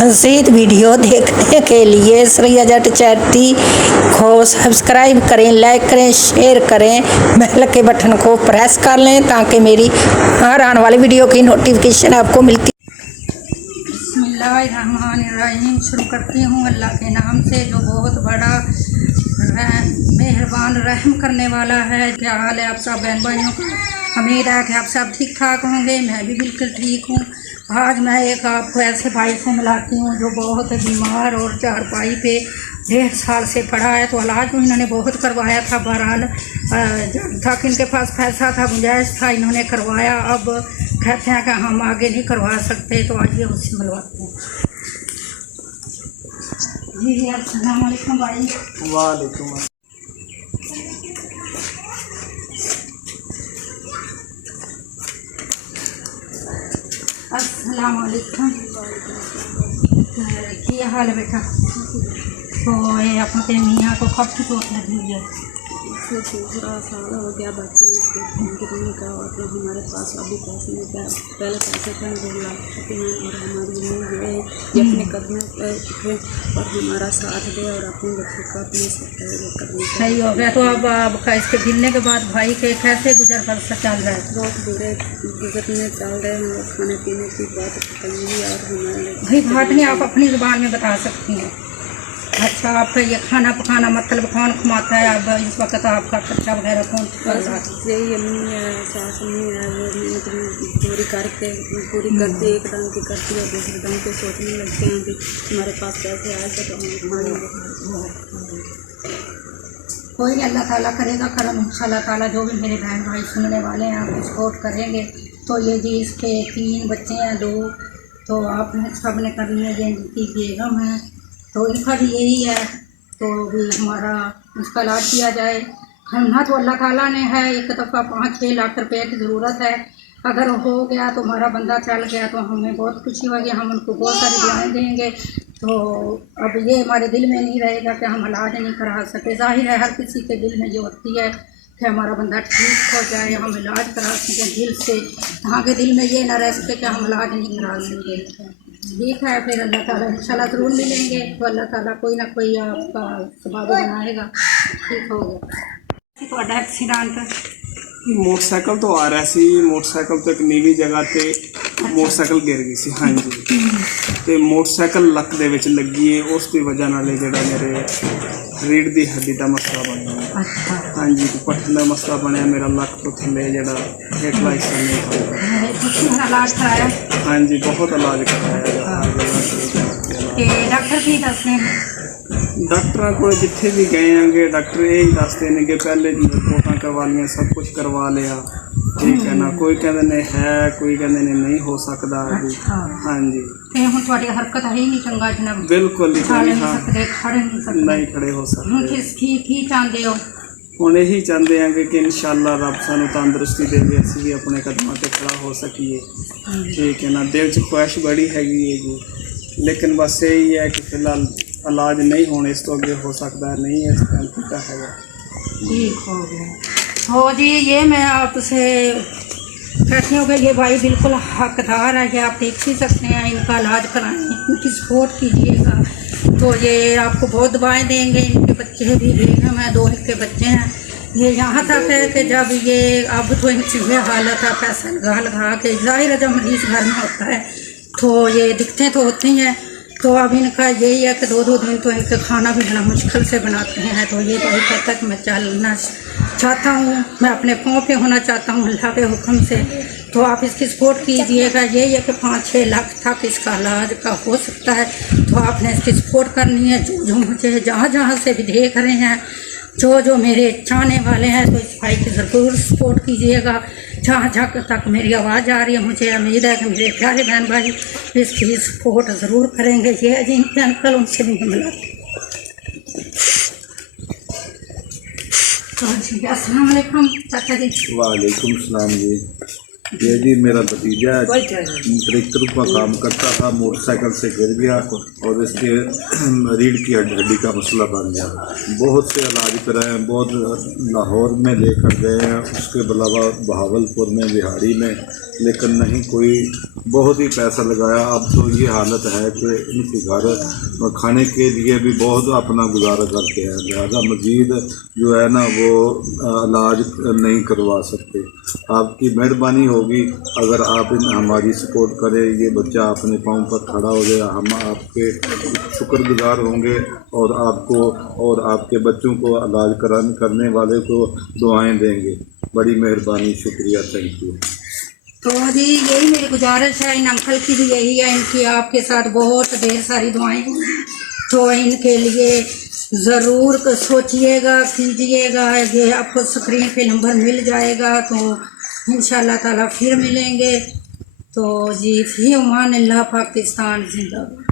मज़ीद वीडियो देखने के लिए श्रेया जट चैटी को सब्सक्राइब करें, लाइक करें, शेयर करें, बेल के बटन को प्रेस कर लें ताकि मेरी हर आने वाली वीडियो की नोटिफिकेशन आपको मिलती। बिस्मिल्लाहिर्रहमानिर्रहीम। शुरू करती हूँ अल्लाह के नाम से जो बहुत बड़ा मेहरबान रहम करने वाला है। क्या हाल है आप सब बहन भाइयों का? उम्मीद है कि आप सब ठीक ठाक होंगे। मैं भी बिल्कुल ठीक हूँ। आज मैं एक आपको ऐसे भाई से मिलाती हूँ जो बहुत बीमार और चारपाई पे 1.5 साल से पड़ा है। तो इलाज इन्होंने बहुत करवाया था। बहरहाल जब तक इनके पास पैसा था, गुंजाइश था, इन्होंने करवाया। अब कहते हैं कि हम आगे नहीं करवा सकते, तो आइए उससे मिलवाते हैं। जी अस्सलाम वालेकुम भाई। वालेकुम। अस्सलाम वालेकुम। क्या हाल है बेटा? तो ये अपने मियाँ को कब की चोट लगी हुई है? पूरा साल हो गया। बच्चे गिरने का और तो हमारे पास अभी पैसे नहीं था। पहले पैसे थे 2 लाख रुपये हैं और हमारी ये है कि अपने कदमों पे उठे और हमारा साथ दे और अपने बच्चों का अपने करने सही हो गया। तो अब आपका इसके गिरने के बाद भाई के कैसे गुजर बसर चल रहा है? बहुत बुरे गुजरने चल रहे हैं और खाने पीने की बहुत तंगी और हमारे भाई बात नहीं आप अपनी ज़ुबान में बता सकती हैं। अच्छा, आपका ये खाना पकाना मतलब कौन कमाता है? अब इस वक्त आपका खर्चा वगैरह कौन कर रहा है? यही अम्मी है, सास अम्मी है, वो मेहनत पूरी करके पूरी करती, एक ढंग की करती है, दूसरे ढंग के सोचने लगते हैं कि हमारे पास पैसे आए तो हम मानेंगे। कोई नहीं, अल्लाह ताला करेगा करम इंशाल्लाह ताला। जो भी मेरे बहन भाई सुनने वाले हैं आप सपोर्ट करेंगे। तो ये जी इसके 3 बच्चे हैं, 2 तो आपने सब ने करनी है। ये इनकी बेगम है, तो इनका भी यही है। तो भी हमारा इसका इलाज किया जाए। करना तो अल्लाह ताला ने है। एक दफ़ा 5-6 लाख रुपए की ज़रूरत है। अगर हो गया तो हमारा बंदा चल गया तो हमें बहुत खुशी होगी। हम उनको बहुत सारी दुआएं देंगे। तो अब ये हमारे दिल में नहीं रहेगा कि हम इलाज नहीं करा सके। जाहिर है हर किसी के दिल में ये होती है कि हमारा बंदा ठीक हो जाए, हम इलाज करा सकें दिल से। आगे दिल में ये ना रह सके कि हम इलाज नहीं करा सके। ठीक है, फिर अल्लाह ताला इंशाल्लाह ज़रूर मिलेंगे। तो अल्लाह ताला कोई ना कोई आपका सबब बनाएगा, ठीक होगा। तो एक्सीडेंट मोटरसाइकिल तो आ रहा सी, मोटरसाइकिल तो एक नीवी जगह ਤੇ मोटरसाइकिल गिर गई सी। हाँ जी, ਤੇ मोटरसाइकिल ਲੱਕ ਦੇ ਵਿੱਚ ਲੱਗੀ ਹੈ। ਉਸ ਦੀ ਵਜ੍ਹਾ ਨਾਲ ਜਿਹੜਾ ਮੇਰੇ ਰੀੜ ਦੀ ਹੱਡੀ ਦਾ ਮਸਲਾ ਬਣ ਗਿਆ। अच्छा, हाँ जी, ਪੱਠੇ ਦਾ ਮਸਲਾ ਬਣਿਆ। ਮੇਰਾ ਲੱਕ ਤੋਂ ਥੱਲੇ ਜਿਹੜਾ ਹੇਠਲਾ ਹਿੱਸਾ ਨਹੀਂ ਹੁੰਦਾ। इलाज कराया हाँ जी, बहुत इलाज कराया। कि डॉक्टर की दसने ਡਾਕਟਰਾਂ ਕੋਲ ਜਿੱਥੇ ਵੀ ਗਏ ਆਂਗੇ ਡਾਕਟਰ ਇਹ ਹੀ ਦੱਸਦੇ ਨੇ ਕਿ ਪਹਿਲੇ ਰਿਪੋਰਟਾਂ ਕਰਵਾ ਲਈਆਂ, ਸਭ ਕੁਝ ਕਰਵਾ ਲਿਆ, ਠੀਕ ਹੈ ਨਾ। ਕੋਈ ਕਹਿੰਦੇ ਨੇ ਹੈ, ਕੋਈ ਕਹਿੰਦੇ ਨੇ ਨਹੀਂ ਹੋ ਸਕਦਾ ਜੀ। ਹਾਂਜੀ, ਤੇ ਹੁਣ ਤੁਹਾਡੀ ਹਰਕਤ ਹੈ ਹੀ ਨਹੀਂ ਚੰਗਾ ਜਨਾਬ। ਬਿਲਕੁਲ ਹੀ ਖਾ ਨਹੀਂ। ਨਹੀਂ ਹਾਂ, ਸਕਦੇ, ਖੜ ਨਹੀਂ ਸਕਦੇ, ਨਹੀਂ ਖੜੇ ਹੋ ਹੁਣ ਸਕਦੇ। ਕਿਸ ਕੀ ਚਾਹੁੰਦੇ ਹੋ? ਹੁਣ ਇਹੀ ਚਾਹੁੰਦੇ ਆਂਗੇ ਕਿ ਇਨਸ਼ਾਅੱਲਾ ਰੱਬ ਸਾਨੂੰ ਤੰਦਰੁਸਤੀ ਦੇਵੇ, ਅਸੀਂ ਵੀ ਆਪਣੇ ਕਦਮਾਂ 'ਤੇ ਖੜਾ ਹੋ ਸਕੀਏ, ਠੀਕ ਹੈ ਨਾ। ਦਿਲ 'ਚ ਖੁਆਇਸ਼ ਬੜੀ ਹੈਗੀ ਹੈ ਜੀ, ਲੇਕਿਨ ਬਸ ਇਹੀ ਹੈ ਕਿ ਫਿਲਹਾਲ इलाज नहीं होने इस तो आगे हो सकता है, नहीं है इस टाइम का है। ठीक हो गया। हो जी, ये मैं आपसे कहती हूँ कि ये भाई बिल्कुल हकदार है। ये आप देख ही सकते हैं, इनका इलाज कराएं, इनकी सपोर्ट कीजिएगा। तो ये आपको बहुत दुआएं देंगे। इनके बच्चे भी बेगम हैं, 2 इनके बच्चे हैं। ये यहाँ तक है कि जब ये अब तो इनकी ये हालत है, पैसा लगा के ज़ाहिर है जब मरीज़ घर में होता है तो ये दिक्कतें तो होती हैं। तो अब इनका यही है कि 2-2 दिन तो इनका खाना भी बड़ा मुश्किल से बनाते हैं। तो ये भाई कहता है कि मैं चलना चाहता हूँ, मैं अपने पाँव पे होना चाहता हूँ अल्लाह के हुक्म से। तो आप इसकी सपोर्ट कीजिएगा। यही है कि 5-6 लाख तक इसका इलाज का हो सकता है। तो आपने इसकी सपोर्ट करनी है। जो मुझे जहाँ से भी देख रहे हैं, जो मेरे चाहने वाले हैं, तो इस भाई की ज़रूर सपोर्ट कीजिएगा। जहाँ तक मेरी आवाज़ आ रही है, मुझे उम्मीद है कि मेरे प्यारे बहन भाई इसकी सपोर्ट ज़रूर करेंगे। ये है जी इनके अंकल, उनसे भी मिला। तो जी अस्सलाम वालेकुम चाचा जी। वालेकुम सलाम जी। ये जी मेरा भतीजा ट्रैक्टर का काम करता था, मोटरसाइकिल से गिर गया और इसके रीढ़ की हड्डी का मसला बन गया। बहुत से इलाज कराए, बहुत लाहौर में लेकर गए हैं, उसके अलावा बहावलपुर में, बिहारी में, लेकिन नहीं कोई बहुत ही पैसा लगाया। अब तो ये हालत है कि इनके घर खाने के लिए भी बहुत अपना गुजारा करते हैं, लिहाजा मजीद जो है ना वो इलाज नहीं करवा सकते। आपकी मेहरबानी होगी अगर आप हमारी सपोर्ट करें, ये बच्चा अपने पाँव पर खड़ा हो गया, हम आपके शुक्रगुजार होंगे और आपको और आपके बच्चों को इलाज करने वाले को दुआएं देंगे। बड़ी मेहरबानी, शुक्रिया, थैंक यू। तो जी यही मेरी गुजारिश है, इन अंकल की भी यही है, इनकी आपके साथ बहुत ढेर सारी दुआएं हैं, तो इनके लिए ज़रूर सोचिएगा, कीजिएगा। ये आपको स्क्रीन पे नंबर मिल जाएगा, तो इंशाल्लाह ताला फिर मिलेंगे। तो जी फी अमान अल्लाह, पाकिस्तान जिंदाबाद।